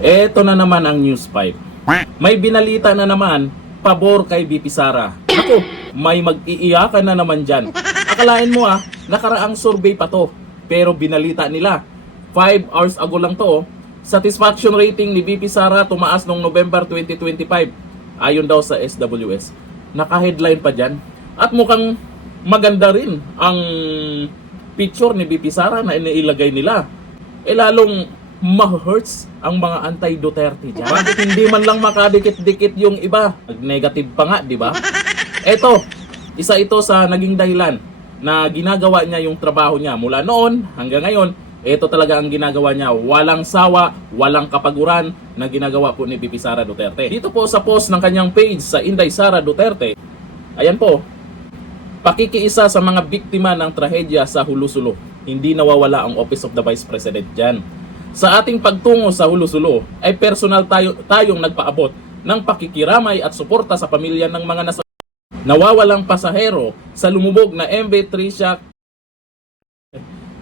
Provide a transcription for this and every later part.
Eto na naman ang News 5. May binalita na naman, pabor kay BP Sara. Ako, may mag-iiyakan na naman dyan. Akalain mo nakaraang survey pa to. Pero binalita nila. 5 hours ago lang to. Satisfaction rating ni BP Sara tumaas noong November 2025. Ayon daw sa SWS. Naka-headline pa dyan. At mukhang maganda rin ang picture ni BP Sara na iniilagay nila. Lalong ma-hurts ang mga anti-Duterte dyan. Bakit hindi man lang makadikit-dikit yung iba? Nag-negative pa nga, di ba? Eto, isa ito sa naging dahilan na ginagawa niya yung trabaho niya mula noon hanggang ngayon. Ito talaga ang ginagawa niya. Walang sawa, walang kapaguran na ginagawa po ni BP Sara Duterte. Dito po sa post ng kanyang page sa Inday Sara Duterte, ayan po, pakikiisa sa mga biktima ng trahedya sa Hulusulo. Hindi nawawala ang Office of the Vice President dyan. Sa ating pagtungo sa Hulusulo ay personal tayong nagpaabot ng pakikiramay at suporta sa pamilya ng mga nawawalang pasahero sa lumubog na MV Tricia.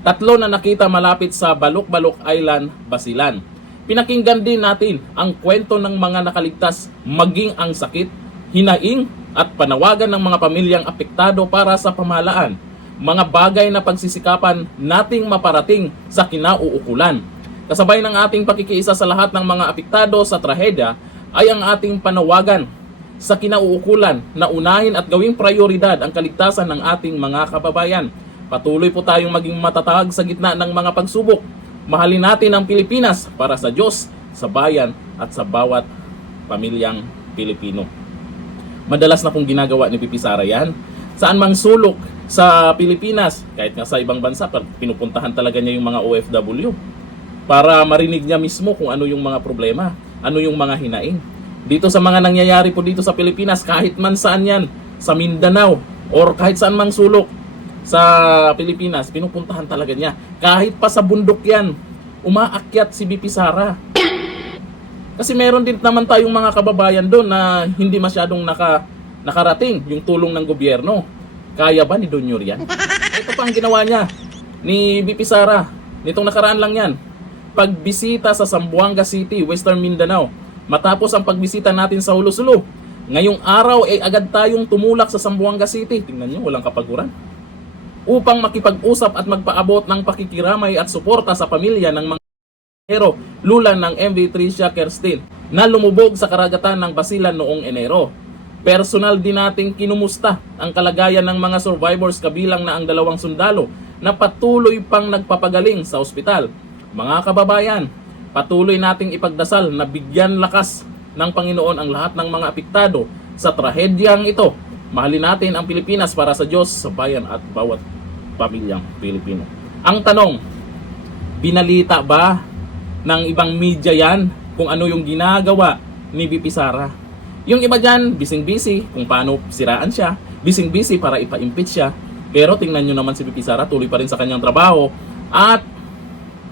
3 na nakita malapit sa Balok-Balok Island, Basilan. Pinakinggan din natin ang kwento ng mga nakaligtas, maging ang sakit, hinaing at panawagan ng mga pamilyang apektado para sa pamahalaan. Mga bagay na pagsisikapan nating maparating sa kinauukulan. Kasabay ng ating pakikiisa sa lahat ng mga apektado sa trahedya ay ang ating panawagan sa kinauukulan na unahin at gawing prioridad ang kaligtasan ng ating mga kababayan. Patuloy po tayong maging matatag sa gitna ng mga pagsubok. Mahalin natin ang Pilipinas para sa Diyos, sa bayan at sa bawat pamilyang Pilipino. Madalas na pong ginagawa ni BP Sara yan. Saan mang sulok sa Pilipinas, kahit nga sa ibang bansa, pinupuntahan talaga niya yung mga OFW para marinig niya mismo kung ano yung mga problema, ano yung mga hinaing. Dito sa mga nangyayari po dito sa Pilipinas, kahit man saan yan, sa Mindanao, or kahit saan mang sulok sa Pilipinas, pinupuntahan talaga niya. Kahit pa sa bundok yan, umaakyat si BP Sara. Kasi meron din naman tayong mga kababayan doon na hindi masyadong nakarating yung tulong ng gobyerno. Kaya ba ni Don Yurian? Ito pa ang ginawa niya ni BP Sara. Nitong nakaraan lang yan. Pagbisita sa Zamboanga City, Western Mindanao. Matapos ang pagbisita natin sa Hulusulo, ngayong araw ay agad tayong tumulak sa Zamboanga City. Tingnan nyo, walang kapaguran. Upang makipag-usap at magpaabot ng pakikiramay at suporta sa pamilya ng mga pasahero lula ng MV Tricia Kerstin na lumubog sa karagatan ng Basilan noong Enero. Personal din nating kinumusta ang kalagayan ng mga survivors kabilang na ang 2 sundalo na patuloy pang nagpapagaling sa ospital. Mga kababayan, patuloy nating ipagdasal na bigyan lakas ng Panginoon ang lahat ng mga apektado sa trahedyang ito. Mahalin natin ang Pilipinas para sa Diyos, sa bayan at bawat pamilyang Pilipino. Ang tanong, binalita ba ng ibang media yan kung ano yung ginagawa ni BP Sara? Yung iba dyan, bising-busy kung paano siraan siya, bising-busy para ipa-impeach siya. Pero tingnan nyo naman si BP Sara, tuloy pa rin sa kanyang trabaho at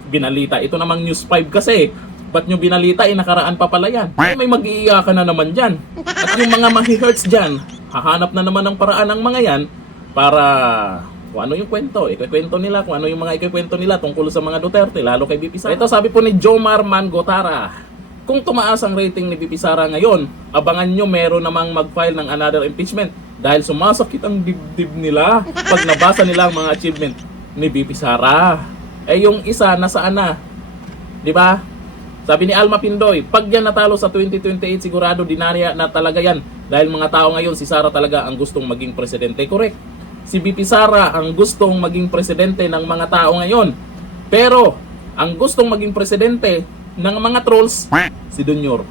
binalita. Ito namang News 5 kasi. Ba't nyo binalita? Nakaraan pa pala yan. May mag-iiyakan na naman dyan. At yung mga mahi-hurts dyan, hahanap na naman ng paraan ng mga yan para kung ano yung kwento. Ikikwento nila kung ano yung mga ikikwento nila tungkol sa mga Duterte, lalo kay BP Sara. Ito sabi po ni Jomar Mangotara, kung tumaas ang rating ni BP Sara ngayon, abangan nyo meron namang mag-file ng another impeachment dahil sumasakit ang dibdib nila pag nabasa nila ang mga achievement ni BP Sara. Yung isa nasaan na? 'Di ba? Sabi ni Alma Pindoy, pag yan natalo sa 2028 sigurado dinarya na talaga yan dahil mga tao ngayon si Sara talaga ang gustong maging presidente. Correct. Si BP Sara ang gustong maging presidente ng mga tao ngayon. Pero ang gustong maging presidente ng mga trolls si Donyor.